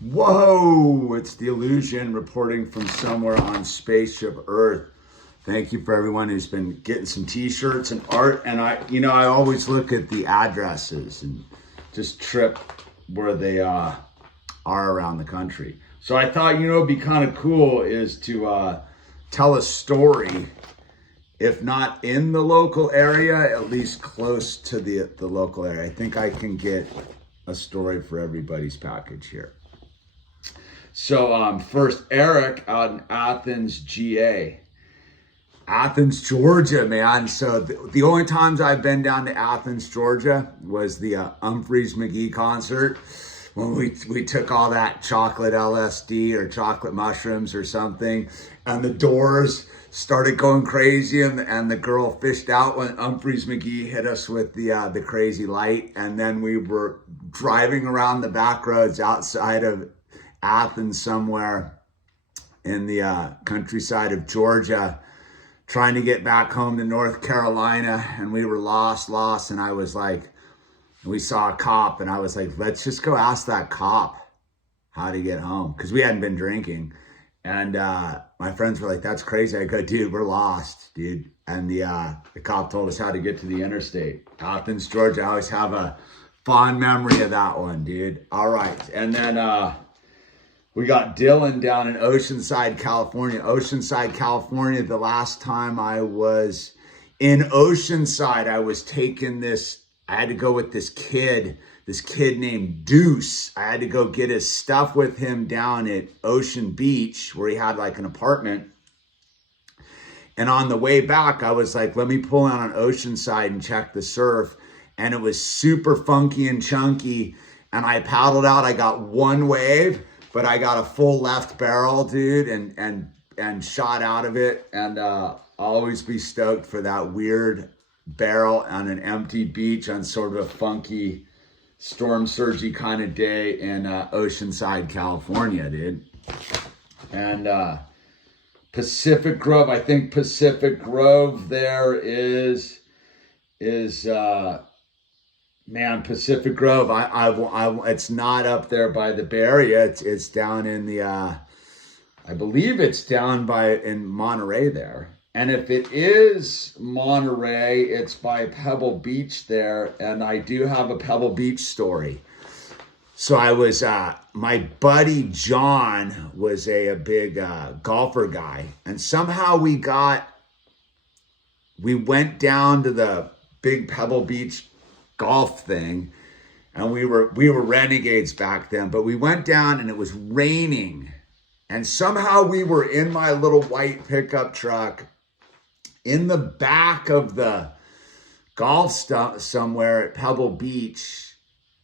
Whoa, it's the Illusion reporting from somewhere on Spaceship Earth. Thank you for everyone who's been getting some t-shirts and art. And I always look at the addresses and just trip where they are around the country. So I thought, it'd be kind of cool is to tell a story, if not in the local area, at least close to the local area. I think I can get a story for everybody's package here. So first, Eric out in Athens, GA. Athens, Georgia, man. So the only times I've been down to Athens, Georgia was the Humphreys McGee concert when we took all that chocolate LSD or chocolate mushrooms or something, and the Doors started going crazy, and the girl fished out when Humphreys McGee hit us with the crazy light, and then we were driving around the back roads outside of Athens somewhere in the countryside of Georgia, trying to get back home to North Carolina, and we were lost, and I was like, we saw a cop, and I was like, let's just go ask that cop how to get home, because we hadn't been drinking. And my friends were like, that's crazy. I go, dude, we're lost, dude. And the cop told us how to get to the interstate. Athens, Georgia, I always have a fond memory of that one, dude. All right, and then we got Dylan down in Oceanside, California. Oceanside, California, the last time I was in Oceanside, I was taking I had to go with this kid named Deuce. I had to go get his stuff with him down at Ocean Beach, where he had like an apartment. And on the way back, I was like, let me pull in on Oceanside and check the surf. And it was super funky and chunky. And I paddled out, I got one wave, but I got a full left barrel, dude, and shot out of it. And I'll always be stoked for that weird barrel on an empty beach on sort of a funky, storm surgy kind of day in Oceanside, California, dude. And Pacific Grove, I think Pacific Grove there is man, Pacific Grove. It's not up there by the Bay Area. It's down in the, I believe it's down in Monterey there. And if it is Monterey, it's by Pebble Beach there. And I do have a Pebble Beach story. So I was, my buddy John was a big golfer guy. And somehow we went down to the big Pebble Beach golf thing, and we were renegades back then, but we went down and it was raining, and somehow we were in my little white pickup truck in the back of the golf stuff somewhere at Pebble Beach,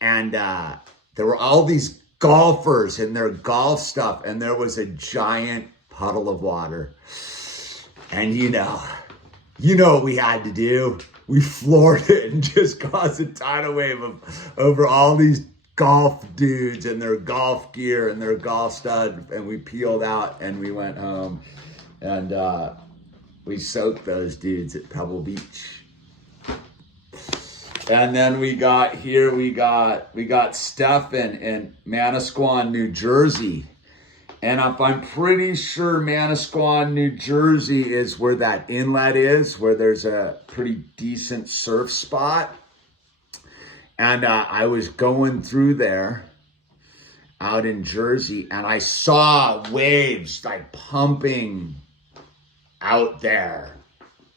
and there were all these golfers in their golf stuff, and there was a giant puddle of water. And you know what we had to do? We floored it and just caused a tidal wave over all these golf dudes and their golf gear and their golf stud. And we peeled out and we went home, and we soaked those dudes at Pebble Beach. And then we got Stefan in Manasquan, New Jersey. And I'm pretty sure Manasquan, New Jersey is where that inlet is, where there's a pretty decent surf spot. And I was going through there out in Jersey, and I saw waves like pumping out there,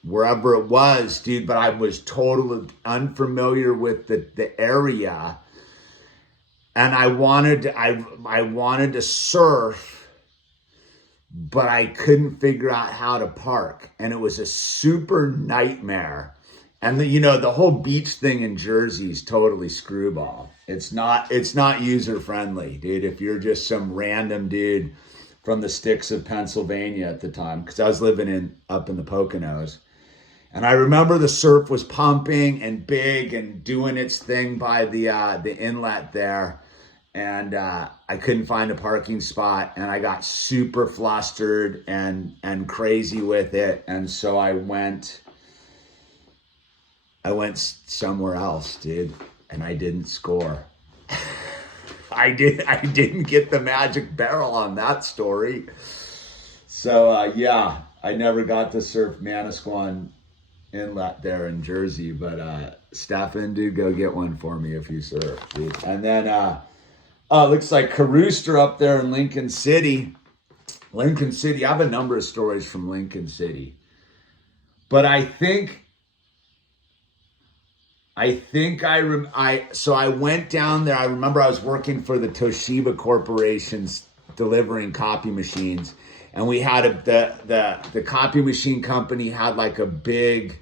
wherever it was, dude. But I was totally unfamiliar with the area. And I wanted to surf, but I couldn't figure out how to park. And it was a super nightmare. And the whole beach thing in Jersey is totally screwball. It's not user friendly, dude. If you're just some random dude from the sticks of Pennsylvania at the time, because I was living up in the Poconos. And I remember the surf was pumping and big and doing its thing by the inlet there. And I couldn't find a parking spot, and I got super flustered and crazy with it. And so I went somewhere else, dude, and I didn't score. I didn't get the magic barrel on that story. So yeah, I never got to surf Manasquan Inlet there in Jersey, but Stefan, dude, go get one for me if you surf, dude. And then looks like Carooster up there in Lincoln City. Lincoln City, I have a number of stories from Lincoln City. But I went down there. I remember I was working for the Toshiba Corporation's delivering copy machines, and we had the copy machine company had like a big,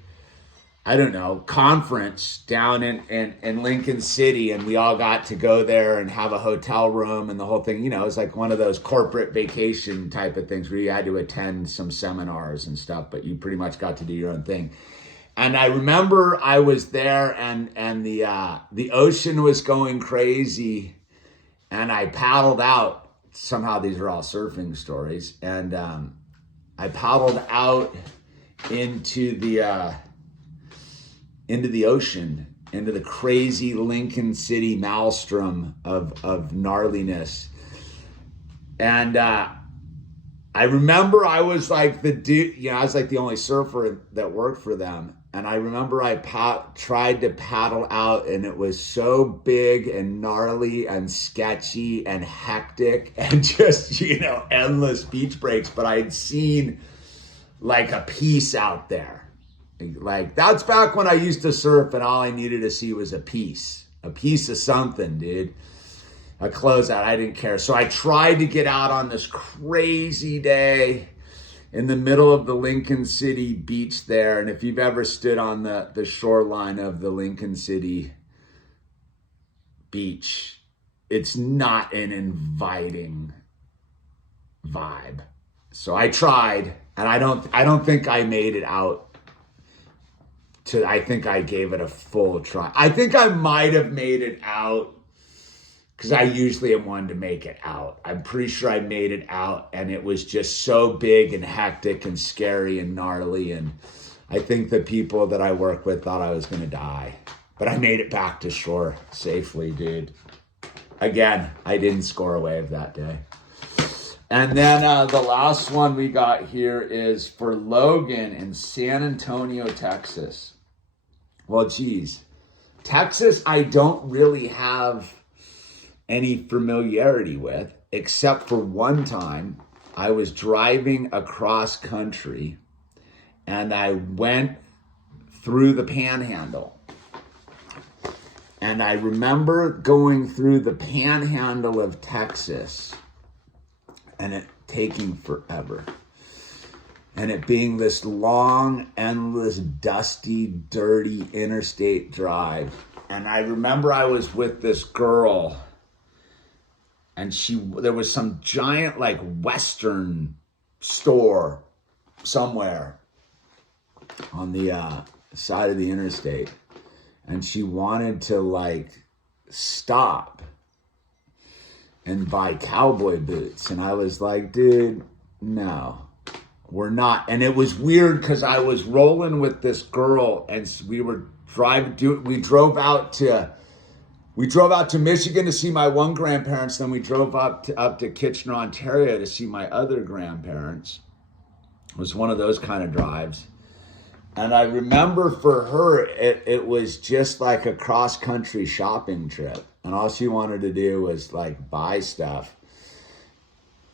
I don't know, conference down in Lincoln City, and we all got to go there and have a hotel room and the whole thing. You know, it's like one of those corporate vacation type of things where you had to attend some seminars and stuff, but you pretty much got to do your own thing. And I remember I was there, and the ocean was going crazy, and I paddled out. Somehow these are all surfing stories, and I paddled out into the ocean, into the crazy Lincoln City maelstrom of gnarliness. And I remember I was like the dude, you know, I was like the only surfer that worked for them. And I remember I tried to paddle out, and it was so big and gnarly and sketchy and hectic and just, you know, endless beach breaks. But I'd seen like a piece out there. Like, that's back when I used to surf and all I needed to see was a piece of something, dude. A closeout. I didn't care. So I tried to get out on this crazy day in the middle of the Lincoln City beach there. And if you've ever stood on the shoreline of the Lincoln City beach, it's not an inviting vibe. So I tried, and I don't think I made it out. I think I gave it a full try. I think I might have made it out, because I usually am one to make it out. I'm pretty sure I made it out, and it was just so big and hectic and scary and gnarly. And I think the people that I work with thought I was going to die. But I made it back to shore safely, dude. Again, I didn't score a wave that day. And then the last one we got here is for Logan in San Antonio, Texas. Well, geez. Texas, I don't really have any familiarity with, except for one time I was driving across country and I went through the panhandle. And I remember going through the panhandle of Texas and it taking forever. And it being this long, endless, dusty, dirty interstate drive. And I remember I was with this girl, and there was some giant like Western store somewhere on the side of the interstate. And she wanted to like stop and buy cowboy boots. And I was like, dude, no, we're not. And it was weird because I was rolling with this girl, and we were we drove out to Michigan to see my one grandparents. Then we drove up to Kitchener, Ontario to see my other grandparents. It was one of those kind of drives. And I remember for her, it was just like a cross-country shopping trip. And all she wanted to do was like buy stuff.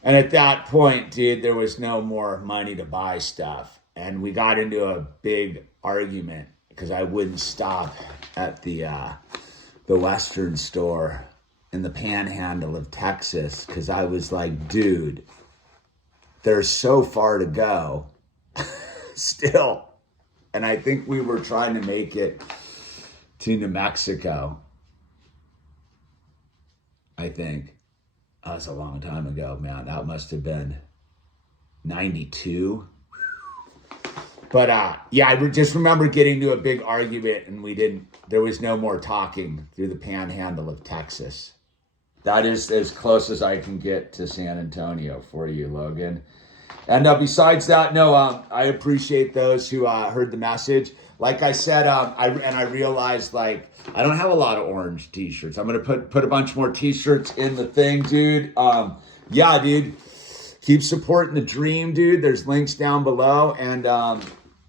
And at that point, dude, there was no more money to buy stuff. And we got into a big argument because I wouldn't stop at the Western store in the panhandle of Texas, because I was like, dude, there's so far to go still. And I think we were trying to make it to New Mexico. I think. That was a long time ago, man. That must have been 92. But yeah, I just remember getting to a big argument, and there was no more talking through the panhandle of Texas. That is as close as I can get to San Antonio for you, Logan. And besides that, no, I appreciate those who heard the message. like I said, I realized like I don't have a lot of orange t-shirts. I'm gonna put a bunch more t-shirts in the thing, dude. Yeah, dude. Keep supporting the dream, dude. There's links down below, and I'm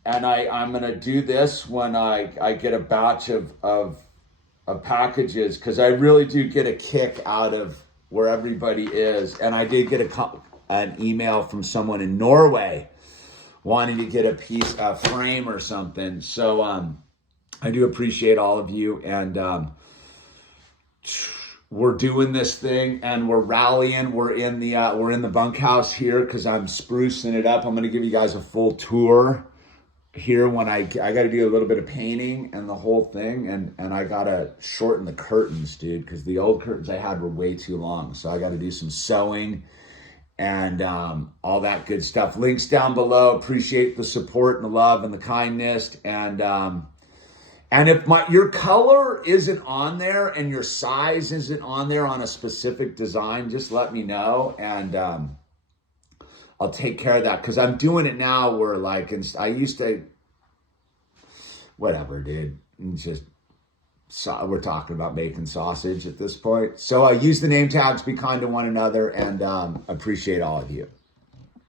gonna do this when I get a batch of packages, because I really do get a kick out of where everybody is. And I did get an email from someone in Norway wanting to get a frame or something. So I do appreciate all of you, and we're doing this thing and we're rallying. We're in the bunkhouse here because I'm sprucing it up. I'm gonna give you guys a full tour here when I got to do a little bit of painting and the whole thing, and I gotta shorten the curtains, dude, because the old curtains I had were way too long. So I got to do some sewing and all that good stuff. Links down below. Appreciate the support and the love and the kindness. And if your color isn't on there and your size isn't on there on a specific design, just let me know, and I'll take care of that, because I'm doing it now where like, I used to, whatever, dude. We're talking about making sausage at this point. So use the name tags, be kind to one another, and appreciate all of you.